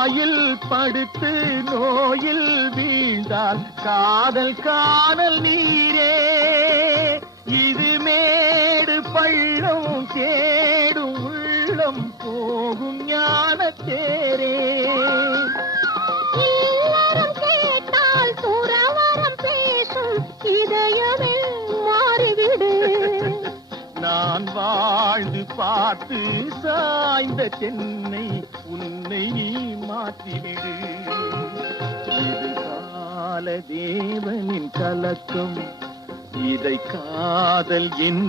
வாயில் படுத்து நோயில் வீழ்ந்தால் காதல் காணல் நீரே. இது மேடு பள்ளம் தேடும் உள்ளம் போகும் ஞானத்தேரே. இல்லறம் கேட்டால் துறவறம் பேசும் இதயமே மாறிவிடு. நான் வாழ்ந்து பார்த்து சாய்ந்த தென்னை உன்னை நீ மாற்றிவிடு. இது கால தேவனின் கலக்கம், இதை காதல் என்